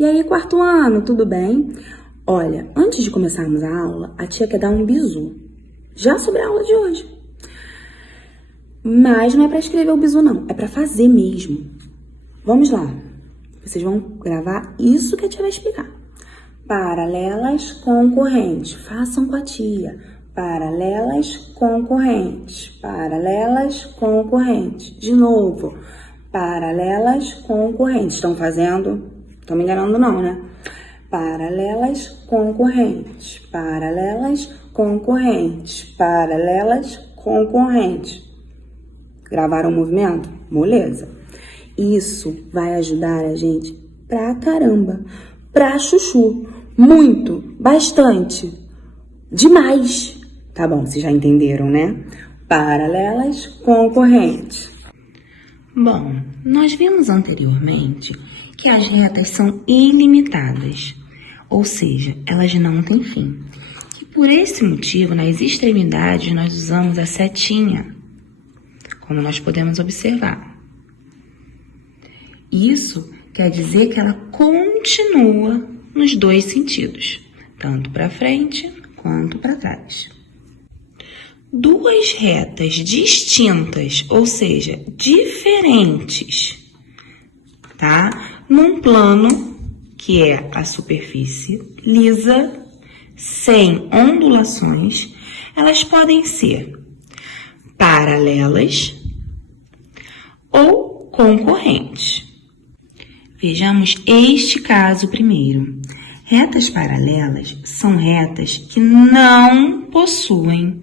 E aí, quarto ano, tudo bem? Olha, antes de começarmos a aula, a tia quer dar um bizu, já sobre a aula de hoje. Mas não é para escrever o bizu, não, é para fazer mesmo. Vamos lá, vocês vão gravar isso que a tia vai explicar. Paralelas concorrentes, façam com a tia. Paralelas concorrentes, paralelas concorrentes. De novo, paralelas concorrentes. Estão fazendo? Estão me enganando não, né? Paralelas concorrentes, paralelas concorrentes, paralelas concorrentes. Gravaram o movimento? Moleza. Isso vai ajudar a gente pra caramba, pra chuchu, muito, bastante, demais. Tá bom, vocês já entenderam, né? Paralelas concorrentes. Bom, nós vimos anteriormente que as retas são ilimitadas, ou seja, elas não têm fim. E por esse motivo, nas extremidades, nós usamos a setinha, como nós podemos observar. Isso quer dizer que ela continua nos dois sentidos, tanto para frente quanto para trás. Duas retas distintas, ou seja, diferentes, tá? Num plano que é a superfície lisa, sem ondulações, elas podem ser paralelas ou concorrentes. Vejamos este caso primeiro. Retas paralelas são retas que não possuem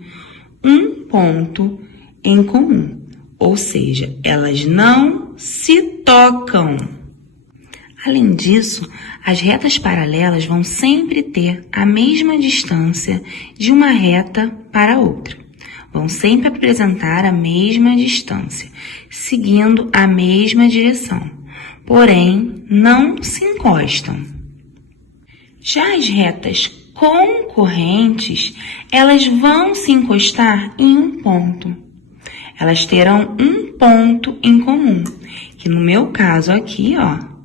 um ponto em comum, ou seja, elas não se tocam. Além disso, as retas paralelas vão sempre ter a mesma distância de uma reta para outra. Vão sempre apresentar a mesma distância, seguindo a mesma direção, porém não se encostam. Já as retas concorrentes, elas vão se encostar em um ponto. Elas terão um ponto em comum, que no meu caso aqui, ó,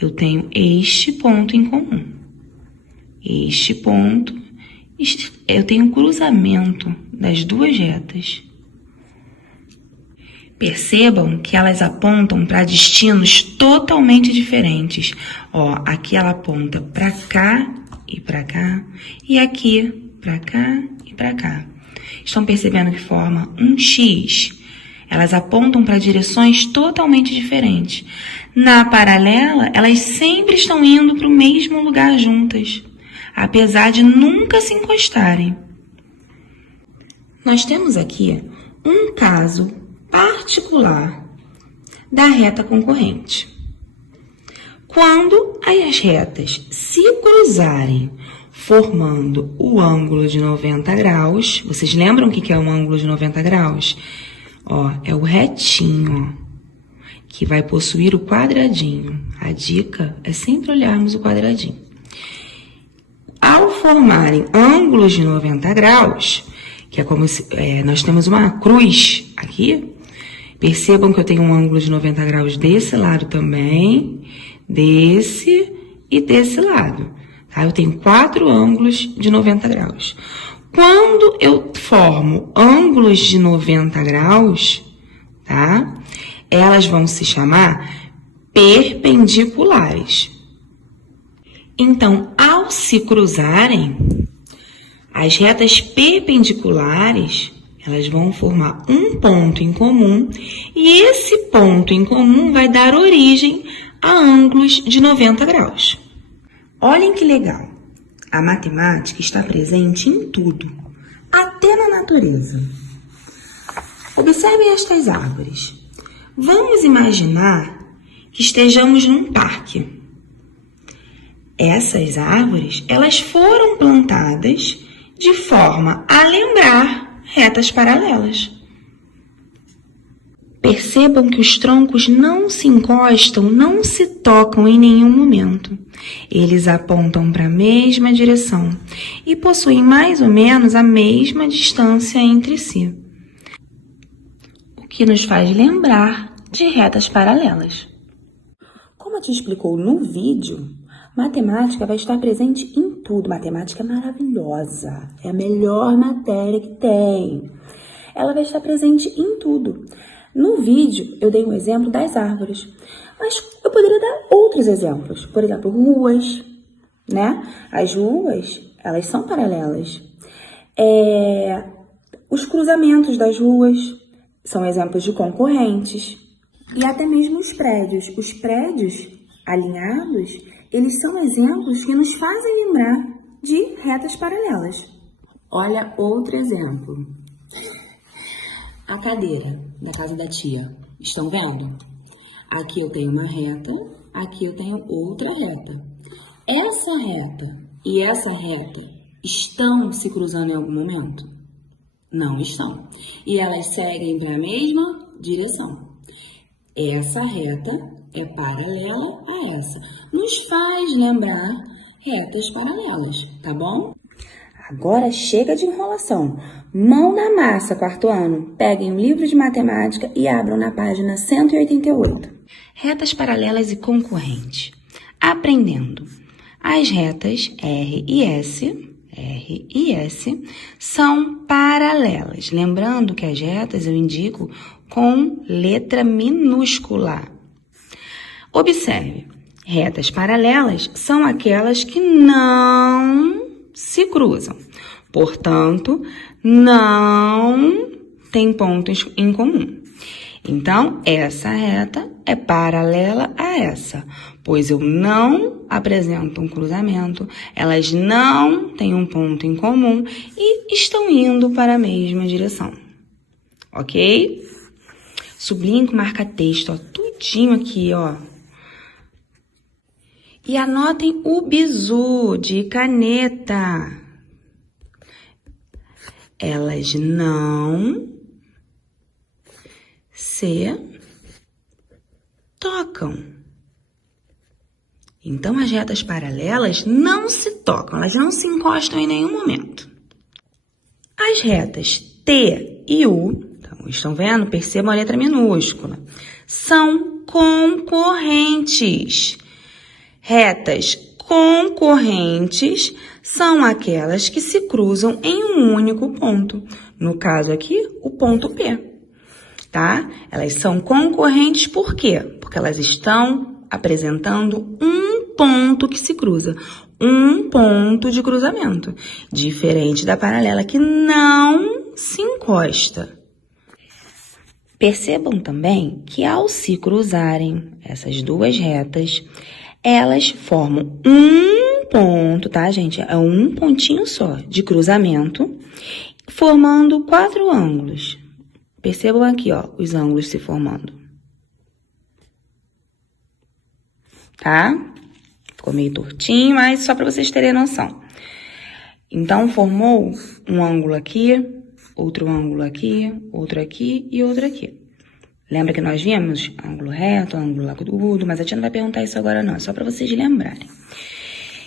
eu tenho este ponto em comum. Este ponto, eu tenho um cruzamento das duas retas. Percebam que elas apontam para destinos totalmente diferentes. Ó, aqui ela aponta para cá, e aqui para cá e para cá. Estão percebendo que forma um X? Elas apontam para direções totalmente diferentes. Na paralela, elas sempre estão indo para o mesmo lugar juntas, apesar de nunca se encostarem. Nós temos aqui um caso particular da reta concorrente. Quando as retas se cruzarem, formando o ângulo de 90 graus, vocês lembram o que é um ângulo de 90 graus? Ó, é o retinho, que vai possuir o quadradinho. A dica é sempre olharmos o quadradinho. Ao formarem ângulos de 90 graus, que é como se nós temos uma cruz aqui, percebam que eu tenho um ângulo de 90 graus desse lado também, desse e desse lado. Tá? Eu tenho 4 ângulos de 90 graus. Quando eu formo ângulos de 90 graus, tá? Elas vão se chamar perpendiculares. Então, ao se cruzarem, as retas perpendiculares, elas vão formar um ponto em comum e esse ponto em comum vai dar origem a ângulos de 90 graus. Olhem que legal! A matemática está presente em tudo, até na natureza. Observem estas árvores. Vamos imaginar que estejamos num parque. Essas árvores, elas foram plantadas de forma a lembrar retas paralelas. Percebam que os troncos não se encostam, não se tocam em nenhum momento. Eles apontam para a mesma direção e possuem mais ou menos a mesma distância entre si, o que nos faz lembrar de retas paralelas. Como ela te explicou no vídeo, matemática vai estar presente em tudo. Matemática é maravilhosa, é a melhor matéria que tem. Ela vai estar presente em tudo. No vídeo, eu dei um exemplo das árvores, mas eu poderia dar outros exemplos. Por exemplo, ruas, né? As ruas, elas são paralelas. Os cruzamentos das ruas são exemplos de concorrentes. E até mesmo os prédios. Os prédios alinhados, eles são exemplos que nos fazem lembrar de retas paralelas. Olha outro exemplo. A cadeira da casa da tia. Estão vendo? Aqui eu tenho uma reta, aqui eu tenho outra reta. Essa reta e essa reta estão se cruzando em algum momento? Não estão. E elas seguem para a mesma direção. Essa reta é paralela a essa. Nos faz lembrar retas paralelas, tá bom? Agora chega de enrolação. Mão na massa, quarto ano. Peguem o livro de matemática e abram na página 188. Retas paralelas e concorrentes. Aprendendo. As retas R e S são paralelas. Lembrando que as retas eu indico com letra minúscula. Observe, retas paralelas são aquelas que não se cruzam. Portanto, não tem pontos em comum. Então, essa reta é paralela a essa, pois eu não apresento um cruzamento, elas não têm um ponto em comum e estão indo para a mesma direção. Ok? Sublinhe com marca-texto, ó, tudinho aqui, ó. E anotem o bizu de caneta. Elas não se tocam. Então, as retas paralelas não se tocam, elas não se encostam em nenhum momento. As retas T e U, então, estão vendo? Percebam a letra minúscula. São concorrentes. Retas concorrentes são aquelas que se cruzam em um único ponto. No caso aqui, o ponto P. Tá? Elas são concorrentes por quê? Porque elas estão apresentando um ponto que se cruza, um ponto de cruzamento, diferente da paralela que não se encosta. Percebam também que ao se cruzarem essas duas retas, elas formam um ponto, tá, gente? É um pontinho só de cruzamento, formando 4 ângulos. Percebam aqui, ó, os ângulos se formando. Tá? Ficou meio tortinho, mas só para vocês terem noção. Então, formou um ângulo aqui, outro ângulo aqui, outro aqui e outro aqui. Lembra que nós vimos ângulo reto, ângulo agudo, mas a tia não vai perguntar isso agora não, é só para vocês lembrarem.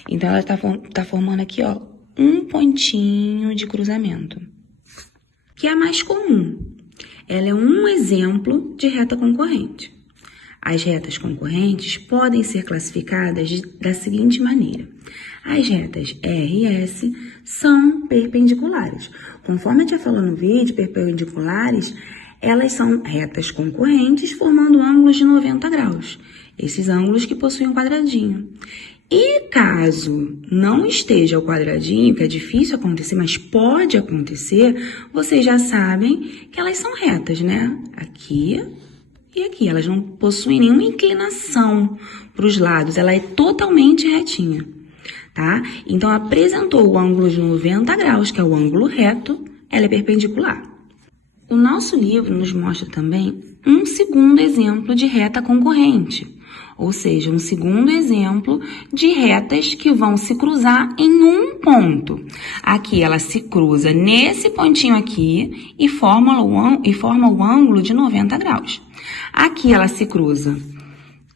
Então, ela tá formando aqui, ó, um pontinho de cruzamento, que é a mais comum. Ela é um exemplo de reta concorrente. As retas concorrentes podem ser classificadas da seguinte maneira. As retas R e S são perpendiculares. Conforme a tia falou no vídeo, perpendiculares, elas são retas concorrentes formando ângulos de 90 graus. Esses ângulos que possuem um quadradinho. E caso não esteja o quadradinho, que é difícil acontecer, mas pode acontecer, vocês já sabem que elas são retas, né? Aqui e aqui. Elas não possuem nenhuma inclinação para os lados. Ela é totalmente retinha, tá? Então, apresentou o ângulo de 90 graus, que é o ângulo reto, ela é perpendicular. O nosso livro nos mostra também um segundo exemplo de reta concorrente. Ou seja, um segundo exemplo de retas que vão se cruzar em um ponto. Aqui ela se cruza nesse pontinho aqui e forma o ângulo de 90 graus. Aqui ela se cruza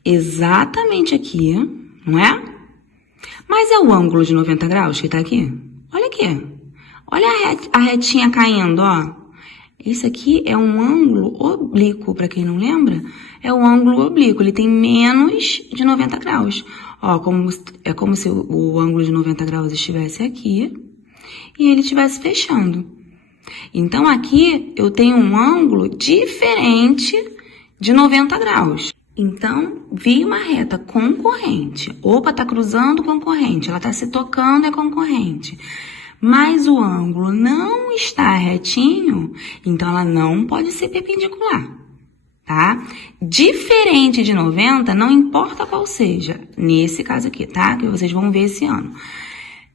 exatamente aqui, não é? Mas é o ângulo de 90 graus que tá aqui? Olha aqui. Olha a retinha caindo, ó. Esse aqui é um ângulo oblíquo, para quem não lembra, é um ângulo oblíquo, ele tem menos de 90 graus. Ó, é como se o ângulo de 90 graus estivesse aqui e ele estivesse fechando. Então, aqui eu tenho um ângulo diferente de 90 graus. Então, vi uma reta concorrente. Opa, tá cruzando concorrente, ela tá se tocando, é concorrente. Mas o ângulo não está retinho, então ela não pode ser perpendicular, tá? Diferente de 90, não importa qual seja, nesse caso aqui, tá? Que vocês vão ver esse ano.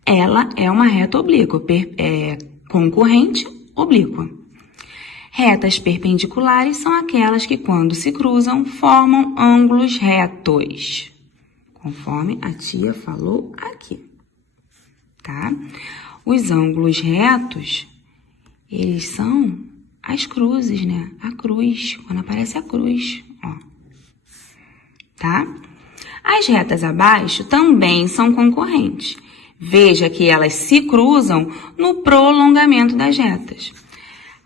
Ela é uma reta oblíqua, concorrente, oblíqua. Retas perpendiculares são aquelas que, quando se cruzam, formam ângulos retos, conforme a tia falou aqui, tá? Os ângulos retos, eles são as cruzes, né? A cruz, quando aparece a cruz, ó. Tá? As retas abaixo também são concorrentes. Veja que elas se cruzam no prolongamento das retas.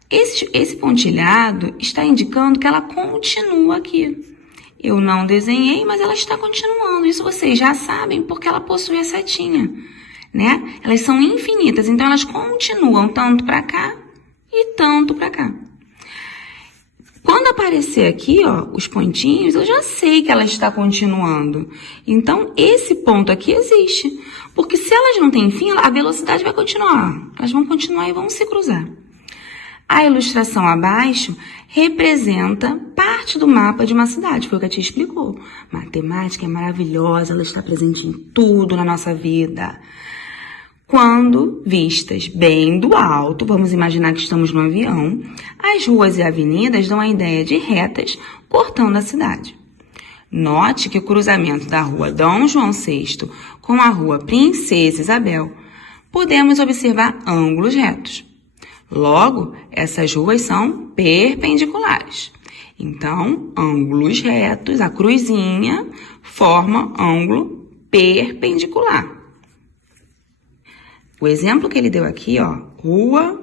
Esse pontilhado está indicando que ela continua aqui. Eu não desenhei, mas ela está continuando. Isso vocês já sabem, porque ela possui a setinha, né? Elas são infinitas, então elas continuam tanto para cá e tanto para cá. Quando aparecer aqui, ó, os pontinhos, eu já sei que ela está continuando. Então, esse ponto aqui existe. Porque se elas não têm fim, a velocidade vai continuar. Elas vão continuar e vão se cruzar. A ilustração abaixo representa parte do mapa de uma cidade, foi o que a tia explicou. Matemática é maravilhosa, ela está presente em tudo na nossa vida. Quando vistas bem do alto, vamos imaginar que estamos no avião, as ruas e avenidas dão a ideia de retas cortando a cidade. Note que o cruzamento da rua Dom João VI com a rua Princesa Isabel, podemos observar ângulos retos. Logo, essas ruas são perpendiculares. Então, ângulos retos, a cruzinha, forma ângulo perpendicular. O exemplo que ele deu aqui, ó, Rua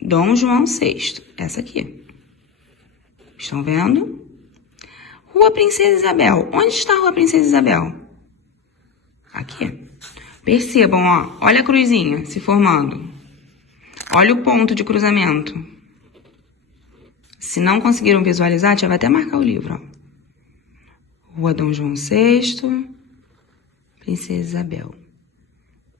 Dom João VI, essa aqui. Estão vendo? Rua Princesa Isabel. Onde está a Rua Princesa Isabel? Aqui. Percebam, ó, olha a cruzinha se formando. Olha o ponto de cruzamento. Se não conseguiram visualizar, a tia vai até marcar o livro, ó. Rua Dom João VI, Princesa Isabel.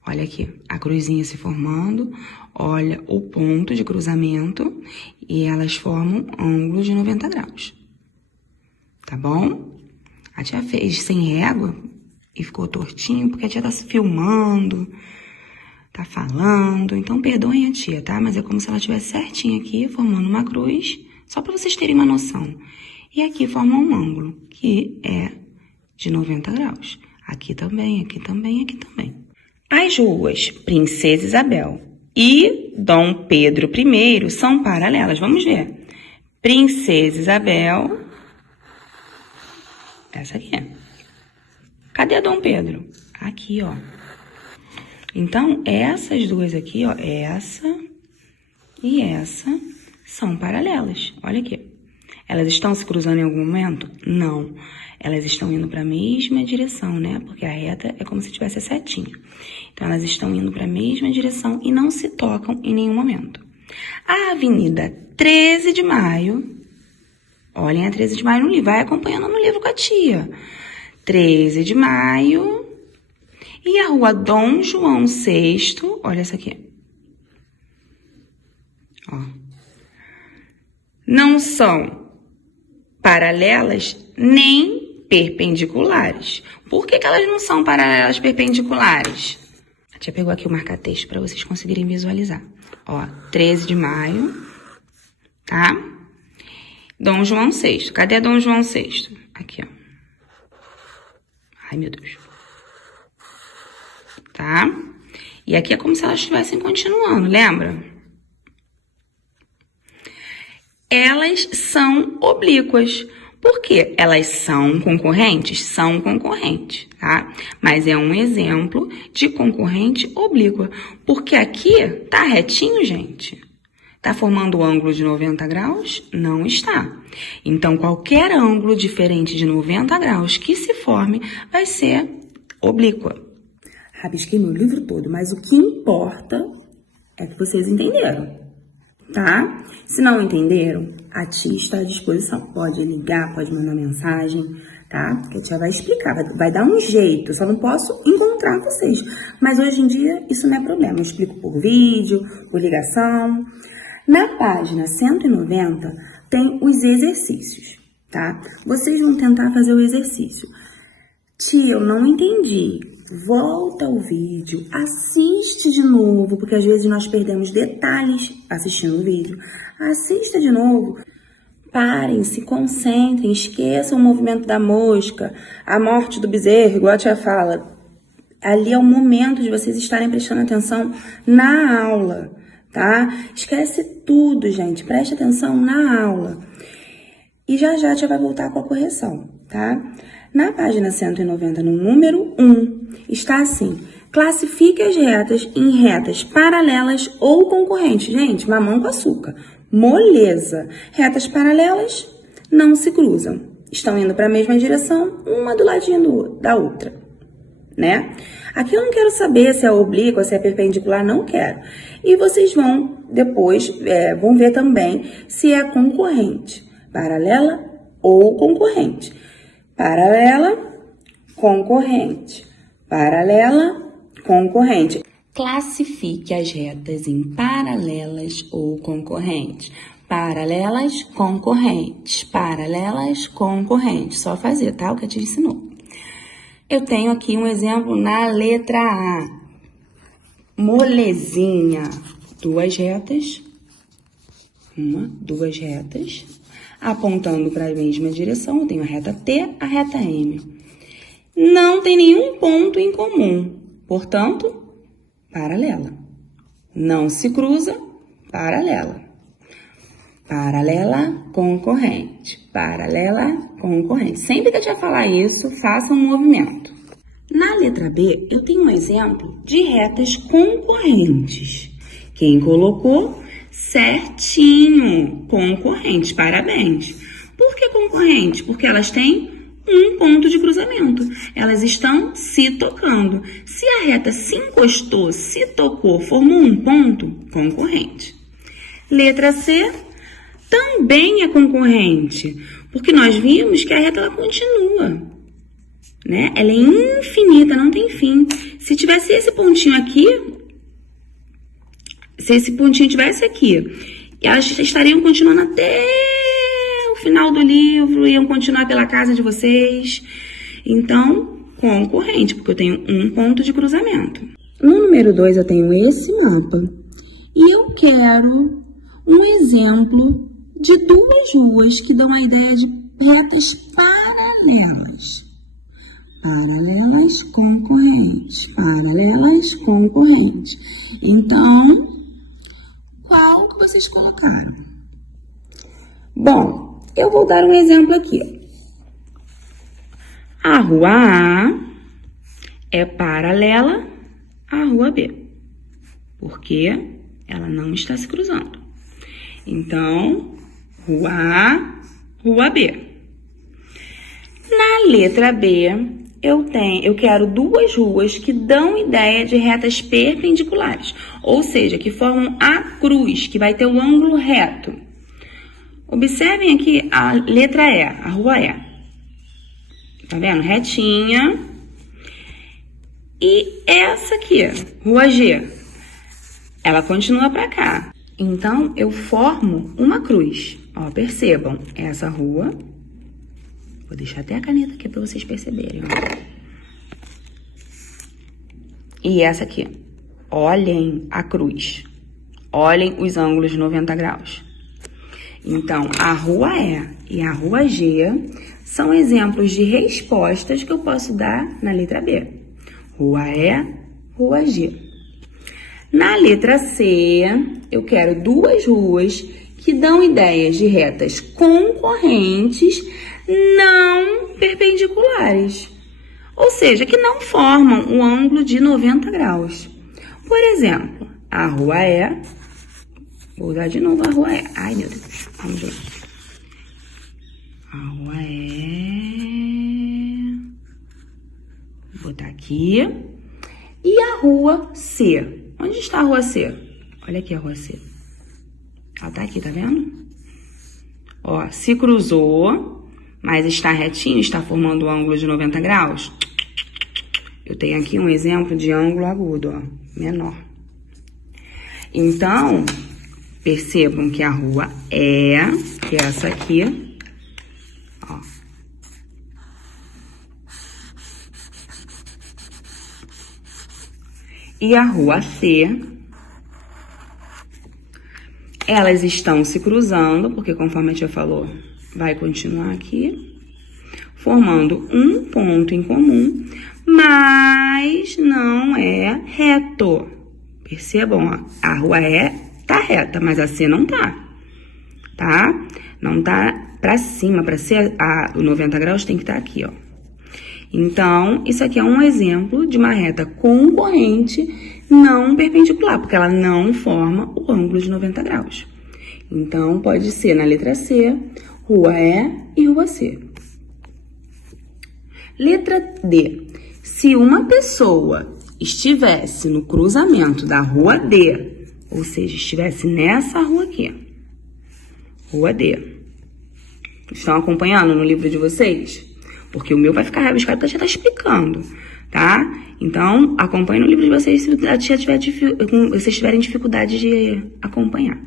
Olha aqui, a cruzinha se formando, olha o ponto de cruzamento e elas formam ângulos de 90 graus. Tá bom? A tia fez sem régua e ficou tortinho porque a tia tá se filmando, tá falando. Então, perdoem a tia, tá? Mas é como se ela estivesse certinha aqui, formando uma cruz, só para vocês terem uma noção. E aqui forma um ângulo, que é de 90 graus. Aqui também, aqui também, aqui também. As ruas Princesa Isabel e Dom Pedro I são paralelas. Vamos ver. Princesa Isabel. Essa aqui. Cadê Dom Pedro? Aqui, ó. Então, essas duas aqui, ó, essa e essa, são paralelas. Olha aqui. Elas estão se cruzando em algum momento? Não. Elas estão indo para a mesma direção, né? Porque a reta é como se tivesse a setinha. Então, elas estão indo para a mesma direção e não se tocam em nenhum momento. A Avenida 13 de Maio, olhem a 13 de Maio no livro, vai acompanhando no livro com a tia. 13 de Maio e a Rua Dom João VI, olha essa aqui. Ó. Não são paralelas nem perpendiculares. Por que elas não são paralelas perpendiculares? A tia pegou aqui o marca-texto para vocês conseguirem visualizar. Ó, 13 de maio, tá? Dom João VI. Cadê Dom João VI? Aqui, ó. Ai, meu Deus. Tá? E aqui é como se elas estivessem continuando, lembra? Elas são oblíquas. Por quê? Elas são concorrentes? São concorrentes, tá? Mas é um exemplo de concorrente oblíqua. Porque aqui tá retinho, gente. Está formando o ângulo de 90 graus? Não está. Então, qualquer ângulo diferente de 90 graus que se forme vai ser oblíqua. Rabisquei meu livro todo, mas o que importa é que vocês entenderam, tá? Se não entenderam, a tia está à disposição. Pode ligar, pode mandar mensagem, tá? Que a tia vai explicar, vai dar um jeito. Eu só não posso encontrar vocês. Mas hoje em dia, isso não é problema. Eu explico por vídeo, por ligação. Na página 190, tem os exercícios, tá? Vocês vão tentar fazer o exercício. Tia, eu não entendi. Volta ao vídeo, assiste de novo, porque às vezes nós perdemos detalhes assistindo o vídeo. Assista de novo. Parem, se concentrem, esqueçam o movimento da mosca, a morte do bezerro, igual a tia fala. Ali é o momento de vocês estarem prestando atenção na aula, tá? Esquece tudo, gente. Preste atenção na aula. E já a tia vai voltar com a correção, tá? Na página 190, no número 1, está assim: classifique as retas em retas paralelas ou concorrentes. Gente, mamão com açúcar. Moleza. Retas paralelas não se cruzam. Estão indo para a mesma direção, uma do ladinho da outra, né? Aqui eu não quero saber se é oblíqua, se é perpendicular, não quero. E vocês vão depois, vão ver também se é concorrente. Paralela ou concorrente. Paralela, concorrente. Paralela, concorrente. Classifique as retas em paralelas ou concorrentes. Paralelas, concorrentes. Paralelas, concorrentes. Só fazer, tá? O que a tia ensinou. Eu tenho aqui um exemplo na letra A. Molezinha. Duas retas. Duas retas. Apontando para a mesma direção, eu tenho a reta T, a reta M. Não tem nenhum ponto em comum, portanto, paralela. Não se cruza, paralela. Paralela, concorrente. Paralela, concorrente. Sempre que eu te falar isso, faça um movimento. Na letra B, eu tenho um exemplo de retas concorrentes. Quem colocou? Certinho, concorrente, parabéns. Por que concorrente? Porque elas têm um ponto de cruzamento. Elas estão se tocando. Se a reta se encostou, se tocou, formou um ponto, concorrente. Letra C também é concorrente, porque nós vimos que a reta ela continua, né? Ela é infinita, não tem fim. Se tivesse esse pontinho aqui, se esse pontinho tivesse aqui, elas estariam continuando até o final do livro, iam continuar pela casa de vocês. Então, concorrente, porque eu tenho um ponto de cruzamento. No número 2, eu tenho esse mapa. E eu quero um exemplo de duas ruas que dão a ideia de retas paralelas. Paralelas, concorrentes. Paralelas, concorrentes. Então, qual que vocês colocaram? Bom, eu vou dar um exemplo aqui. A rua A é paralela à rua B, porque ela não está se cruzando. Então, rua A, rua B. Na letra B, eu quero duas ruas que dão ideia de retas perpendiculares, ou seja, que formam a cruz, que vai ter o ângulo reto. Observem aqui a letra E, a rua E. Tá vendo? Retinha. E essa aqui, rua G, ela continua para cá. Então, eu formo uma cruz. Ó, percebam, essa rua... Vou deixar até a caneta aqui para vocês perceberem, ó. E essa aqui. Olhem a cruz. Olhem os ângulos de 90 graus. Então, a rua E e a rua G são exemplos de respostas que eu posso dar na letra B. Rua E, rua G. Na letra C, eu quero duas ruas que dão ideias de retas concorrentes não perpendiculares, ou seja, que não formam o ângulo de 90 graus. Por exemplo, a rua E Vou usar de novo a rua E. Ai, meu Deus. Vamos lá. A rua E. Vou botar aqui. E a rua C? Onde está a rua C? Olha aqui a rua C. Ela tá aqui, tá vendo? Ó, se cruzou, mas está retinho, está formando um ângulo de 90 graus. Eu tenho aqui um exemplo de ângulo agudo, ó, menor. Então, percebam que a rua E, que é essa aqui, ó. E a rua C, elas estão se cruzando, porque conforme a tia falou, vai continuar aqui, formando um ponto em comum, mas não é reto. Percebam, ó, a rua E tá reta, mas a C não tá, tá? Não tá pra cima, pra ser o 90 graus tem que estar aqui, ó. Então, isso aqui é um exemplo de uma reta concorrente não perpendicular, porque ela não forma o ângulo de 90 graus. Então, pode ser na letra C, rua E e rua C. Letra D. Se uma pessoa estivesse no cruzamento da rua D, ou seja, estivesse nessa rua aqui, rua D. Estão acompanhando no livro de vocês? Porque o meu vai ficar rabiscado porque a tia tá explicando, tá? Então, acompanhe no livro de vocês se a tia vocês tiverem dificuldade de acompanhar.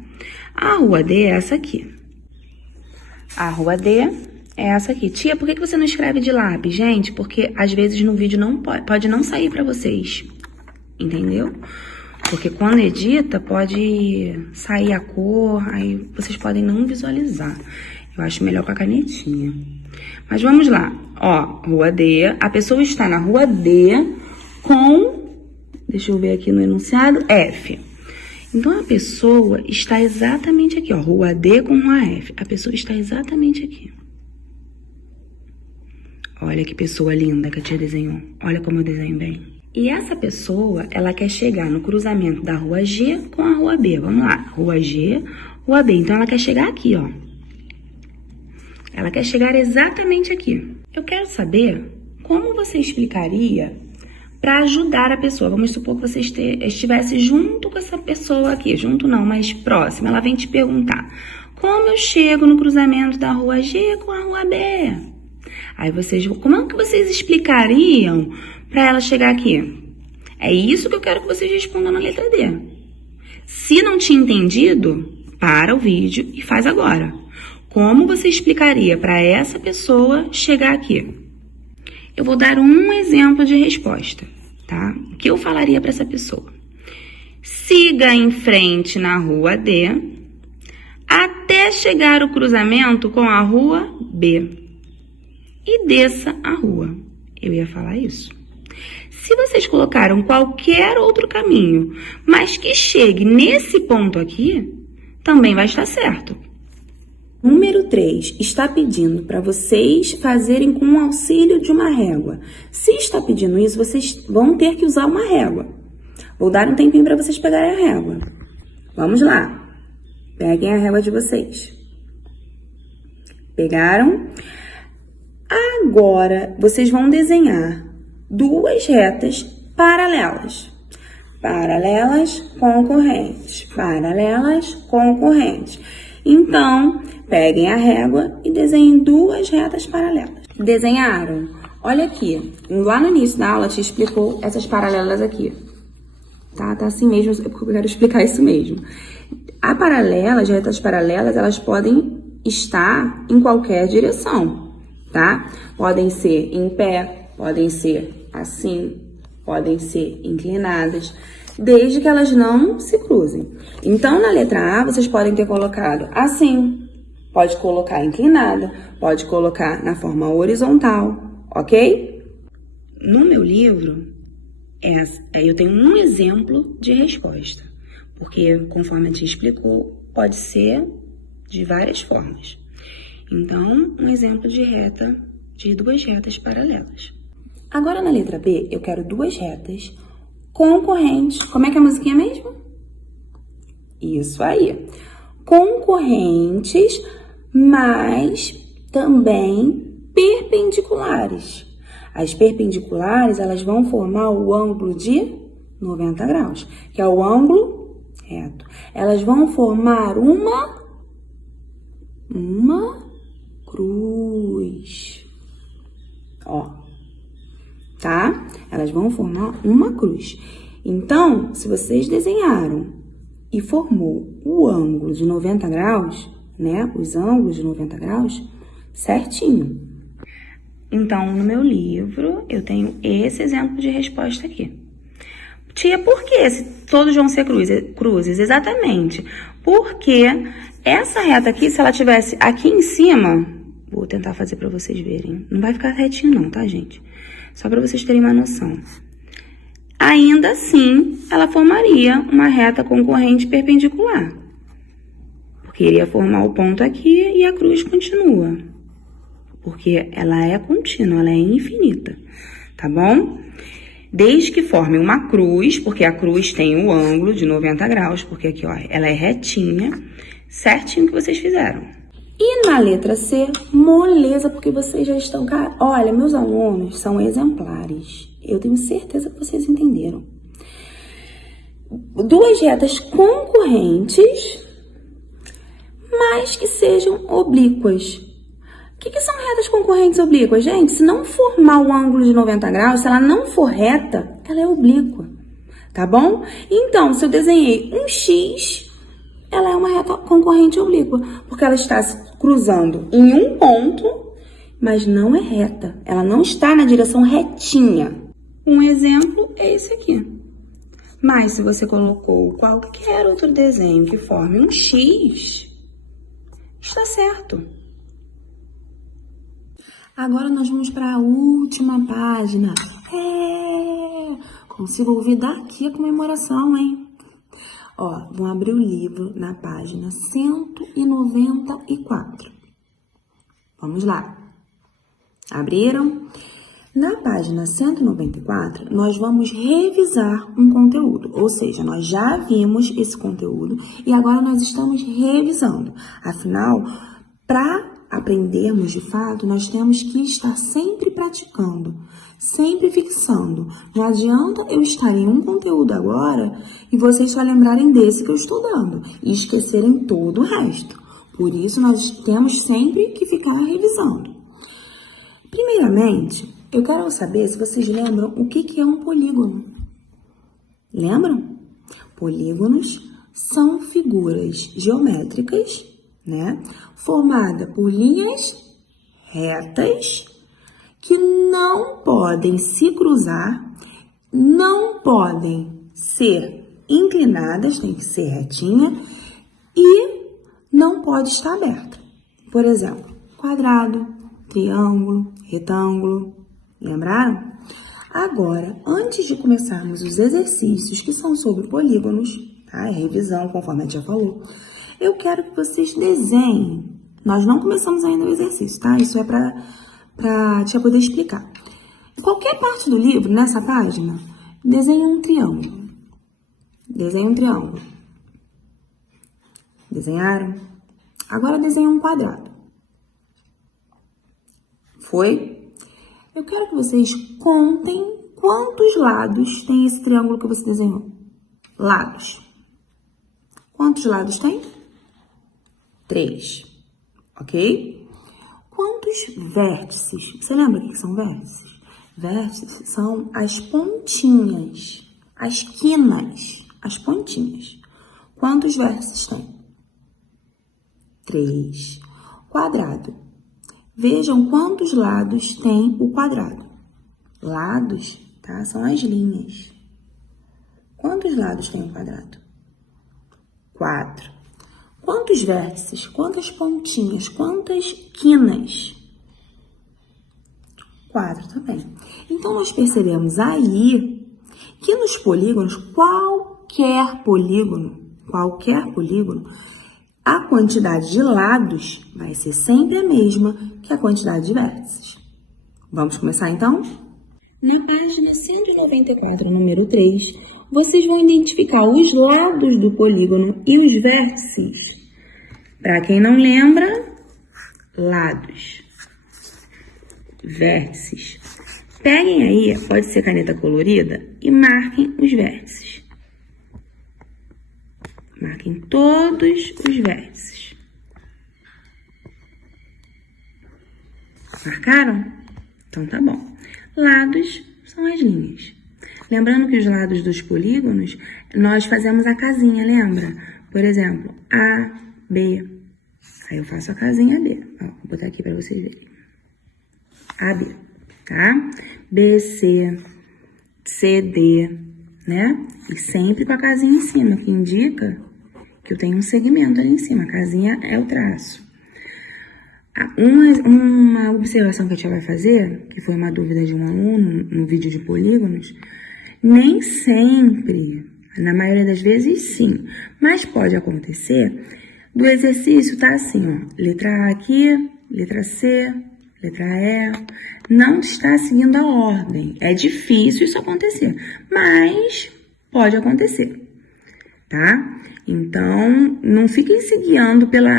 A rua D é essa aqui. A rua D é essa aqui. Tia, por que você não escreve de lápis? Gente, porque às vezes no vídeo não pode não sair pra vocês. Entendeu? Porque quando edita, pode sair a cor, aí vocês podem não visualizar. Eu acho melhor com a canetinha. Mas vamos lá. Ó, rua D. A pessoa está na rua D com, deixa eu ver aqui no enunciado, F. Então, a pessoa está exatamente aqui, ó. Rua D com uma F. A pessoa está exatamente aqui. Olha que pessoa linda que a tia desenhou. Olha como eu desenho bem. E essa pessoa, ela quer chegar no cruzamento da rua G com a rua B. Vamos lá. Rua G, rua B. Então, ela quer chegar aqui, ó. Ela quer chegar exatamente aqui. Eu quero saber como você explicaria para ajudar a pessoa. Vamos supor que você estivesse junto com essa pessoa aqui. Junto não, mas próxima. Ela vem te perguntar: como eu chego no cruzamento da rua G com a rua B? Aí como é que vocês explicariam para ela chegar aqui? É isso que eu quero que vocês respondam na letra D. Se não tinha entendido, para o vídeo e faz agora. Como você explicaria para essa pessoa chegar aqui? Eu vou dar um exemplo de resposta, tá? O que eu falaria para essa pessoa? Siga em frente na rua D até chegar ao cruzamento com a rua B e desça a rua. Eu ia falar isso. Se vocês colocaram qualquer outro caminho, mas que chegue nesse ponto aqui, também vai estar certo. Número 3, está pedindo para vocês fazerem com o auxílio de uma régua. Se está pedindo isso, vocês vão ter que usar uma régua. Vou dar um tempinho para vocês pegarem a régua. Vamos lá. Peguem a régua de vocês. Pegaram? Agora, vocês vão desenhar duas retas paralelas. Paralelas, concorrentes. Paralelas, concorrentes. Então, peguem a régua e desenhem duas retas paralelas. Desenharam? Olha aqui. Lá no início da aula, te explicou essas paralelas aqui. Tá assim mesmo, porque eu quero explicar isso mesmo. As retas paralelas, elas podem estar em qualquer direção, tá? Podem ser em pé, podem ser assim, podem ser inclinadas, desde que elas não se cruzem. Então, na letra A, vocês podem ter colocado assim, pode colocar inclinada, pode colocar na forma horizontal, ok? No meu livro, eu tenho um exemplo de resposta, porque, conforme a tia explicou, pode ser de várias formas. Então, um exemplo de duas retas paralelas. Agora, na letra B, eu quero duas retas concorrentes. Como é que é a musiquinha mesmo? Isso aí. Concorrentes, mas também perpendiculares. As perpendiculares, elas vão formar o ângulo de 90 graus, que é o ângulo reto. Elas vão formar uma cruz. Ó, tá? Elas vão formar uma cruz. Então, se vocês desenharam e formou o ângulo de 90 graus, né? Os ângulos de 90 graus, certinho. Então, no meu livro, eu tenho esse exemplo de resposta aqui. Tia, por que todos vão ser cruzes? Exatamente. Porque essa reta aqui, se ela tivesse aqui em cima, vou tentar fazer para vocês verem. Não vai ficar retinho não, tá, gente? Só para vocês terem uma noção. Ainda assim, ela formaria uma reta concorrente perpendicular. Porque iria formar o ponto aqui e a cruz continua. Porque ela é contínua, ela é infinita, tá bom? Desde que forme uma cruz, porque a cruz tem o ângulo de 90 graus, porque aqui, ó, ela é retinha, certinho que vocês fizeram. E na letra C, moleza, porque vocês já estão... Olha, meus alunos são exemplares. Eu tenho certeza que vocês entenderam. Duas retas concorrentes, mas que sejam oblíquas. O que são retas concorrentes oblíquas, gente? Se não formar o ângulo de 90 graus, se ela não for reta, ela é oblíqua, tá bom? Então, se eu desenhei um X, ela é uma reta concorrente oblíqua, porque ela está se cruzando em um ponto, mas não é reta. Ela não está na direção retinha. Um exemplo é esse aqui. Mas se você colocou qualquer outro desenho que forme um X, está certo. Agora nós vamos para a última página. Consigo ouvir daqui a comemoração, hein? Ó, vamos abrir o livro na página 194. Vamos lá. Abriram? Na página 194, nós vamos revisar um conteúdo. Ou seja, nós já vimos esse conteúdo e agora nós estamos revisando. Afinal, para aprendermos de fato, nós temos que estar sempre praticando, sempre fixando. Não adianta eu estar em um conteúdo agora e vocês só lembrarem desse que eu estou dando e esquecerem todo o resto. Por isso, nós temos sempre que ficar revisando. Primeiramente, eu quero saber se vocês lembram o que é um polígono. Lembram? Polígonos são figuras geométricas, né? Formada por linhas retas que não podem se cruzar, não podem ser inclinadas, tem que ser retinha e não pode estar aberta. Por exemplo, quadrado, triângulo, retângulo, lembraram? Agora, antes de começarmos os exercícios que são sobre polígonos, tá? É revisão, conforme a gente já falou, eu quero que vocês desenhem. Nós não começamos ainda o exercício, tá? Isso é pra tia poder explicar. Em qualquer parte do livro, nessa página, desenhe um triângulo. Desenhe um triângulo. Desenharam? Agora desenhe um quadrado. Foi? Eu quero que vocês contem quantos lados tem esse triângulo que você desenhou. Lados. Quantos lados tem? 3, ok? Quantos vértices? Você lembra o que são vértices? Vértices são as pontinhas, as quinas, as pontinhas. Quantos vértices tem? 3. Quadrado. Vejam quantos lados tem o quadrado. Lados, tá? São as linhas. Quantos lados tem o quadrado? 4. Quantos vértices? Quantas pontinhas? Quantas quinas? 4 também. Então, nós percebemos aí que nos polígonos, qualquer polígono, a quantidade de lados vai ser sempre a mesma que a quantidade de vértices. Vamos começar, então? Na página 194, número 3, vocês vão identificar os lados do polígono e os vértices. Para quem não lembra, lados, vértices. Peguem aí, pode ser caneta colorida, e marquem os vértices. Marquem todos os vértices. Marcaram? Então tá bom. Lados são as linhas. Lembrando que os lados dos polígonos, nós fazemos a casinha, lembra? Por exemplo, A, B. Aí eu faço a casinha B. Ó, vou botar aqui para vocês verem. A, B, tá? B, C, C, D, né? E sempre com a casinha em cima, que indica que eu tenho um segmento ali em cima. A casinha é o traço. Uma observação que a tia vai fazer, que foi uma dúvida de um aluno no vídeo de polígonos, nem sempre, na maioria das vezes sim, mas pode acontecer do exercício tá assim, ó, letra A aqui, letra C, letra E, não está seguindo a ordem. É difícil isso acontecer, mas pode acontecer, tá? Então, não fiquem se guiando pela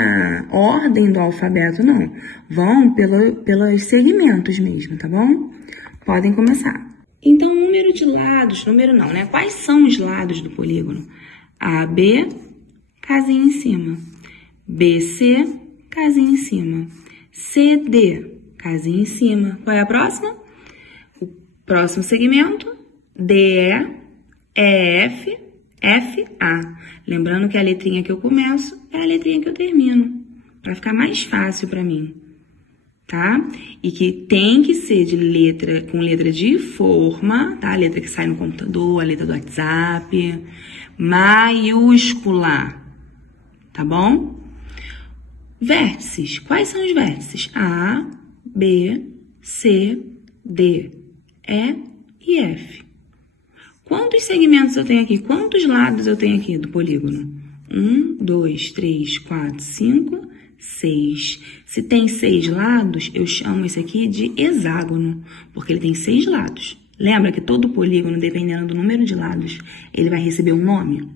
ordem do alfabeto, não. Vão pelos segmentos mesmo, tá bom? Podem começar. Então, número de lados, número não, né? Quais são os lados do polígono? A, B, casinha em cima. B, C, casinha em cima. C, D, casinha em cima. Qual é a próxima? O próximo segmento, D, E, F, F, A. Lembrando que a letrinha que eu começo é a letrinha que eu termino, para ficar mais fácil para mim, tá? E que tem que ser de letra, com letra de forma, tá? A letra que sai no computador, a letra do WhatsApp, maiúscula, tá bom? Vértices. Quais são os vértices? A, B, C, D, E e F. Quantos segmentos eu tenho aqui? Quantos lados eu tenho aqui do polígono? 1, 2, 3, 4, 5, 6. Se tem 6 lados, eu chamo esse aqui de hexágono, porque ele tem 6 lados. Lembra que todo polígono, dependendo do número de lados, ele vai receber um nome?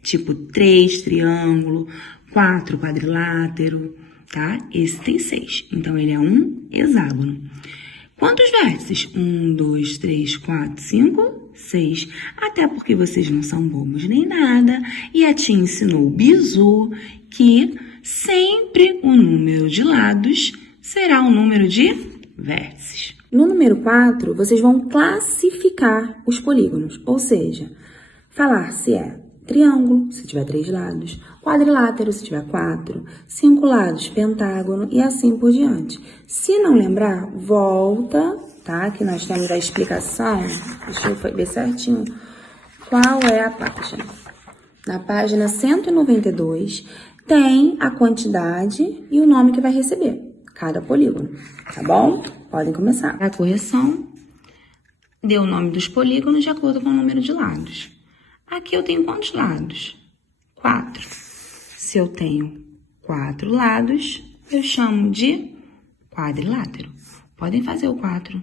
Tipo 3, triângulo, 4, quadrilátero, tá? Esse tem 6, então ele é um hexágono. Quantos vértices? 1, 2, 3, 4, 5, 6. Até porque vocês não são bobos nem nada. E a tia ensinou o bizu que sempre o número de lados será o número de vértices. No número 4, vocês vão classificar os polígonos. Ou seja, falar se é triângulo, se tiver 3 lados, quadrilátero, se tiver 4, 5 lados, pentágono e assim por diante. Se não lembrar, volta, tá? Que nós temos a explicação, deixa eu ver certinho qual é a página. Na página 192, tem a quantidade e o nome que vai receber cada polígono, tá bom? Podem começar. A correção deu o nome dos polígonos de acordo com o número de lados. Aqui eu tenho quantos lados? 4. Se eu tenho 4 lados, eu chamo de quadrilátero. Podem fazer o 4,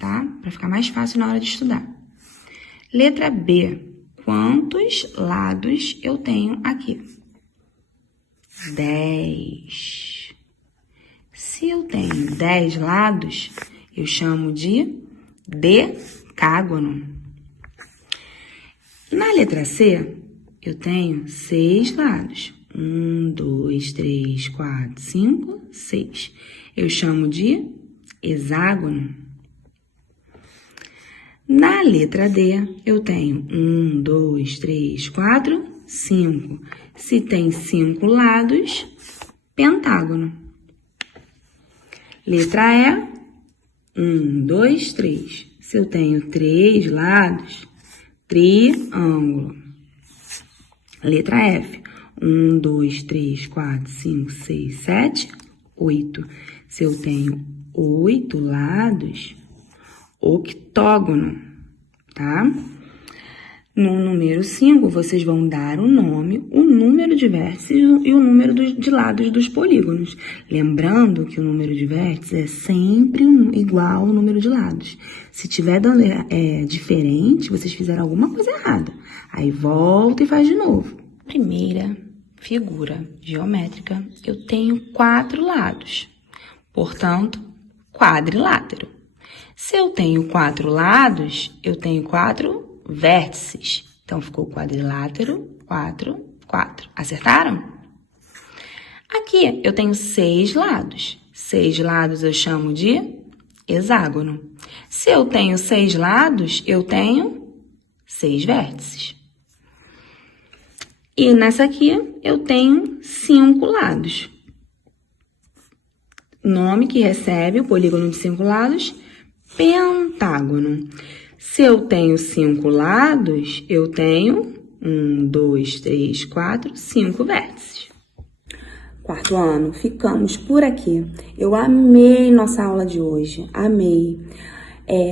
tá? Para ficar mais fácil na hora de estudar. Letra B. Quantos lados eu tenho aqui? 10. Se eu tenho 10 lados, eu chamo de decágono. Na letra C, eu tenho 6 lados. 1, 2, 3, 4, 5, 6. Eu chamo de hexágono. Na letra D, eu tenho 1, 2, 3, 4, 5. Se tem 5 lados, pentágono. Letra E, 1, 2, 3. Se eu tenho 3 lados, triângulo. Letra F. 1, 2, 3, 4, 5, 6, 7, 8. Se eu tenho 8 lados, octógono, tá? No número 5, vocês vão dar o nome, o número de vértices e o número de lados dos polígonos. Lembrando que o número de vértices é sempre igual ao número de lados. Se tiver dando diferente, vocês fizeram alguma coisa errada. Aí volta e faz de novo. Primeira figura geométrica, eu tenho 4 lados. Portanto, quadrilátero. Se eu tenho 4 lados, eu tenho 4 vértices. Então, ficou quadrilátero, 4, 4. Acertaram? Aqui, eu tenho 6 lados. 6 lados eu chamo de hexágono. Se eu tenho 6 lados, eu tenho 6 vértices. E nessa aqui, eu tenho 5 lados. Nome que recebe o polígono de 5 lados, pentágono. Se eu tenho 5 lados, eu tenho 1, 2, 3, 4, 5 vértices. Quarto ano, ficamos por aqui. Eu amei nossa aula de hoje, amei.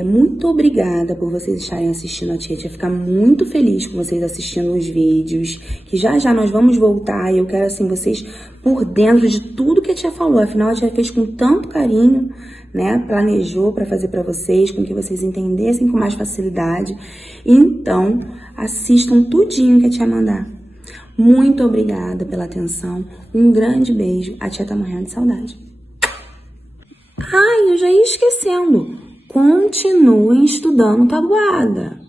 Muito obrigada por vocês estarem assistindo a Tia. Tia fica muito feliz com vocês assistindo os vídeos, que já já nós vamos voltar e eu quero, assim, vocês por dentro de tudo que a Tia falou. Afinal, a Tia fez com tanto carinho, né? Planejou para fazer para vocês, com que vocês entendessem com mais facilidade. Então, assistam tudinho que a Tia mandar. Muito obrigada pela atenção. Um grande beijo. A Tia tá morrendo de saudade. Ai, eu já ia esquecendo. Continuem estudando tabuada.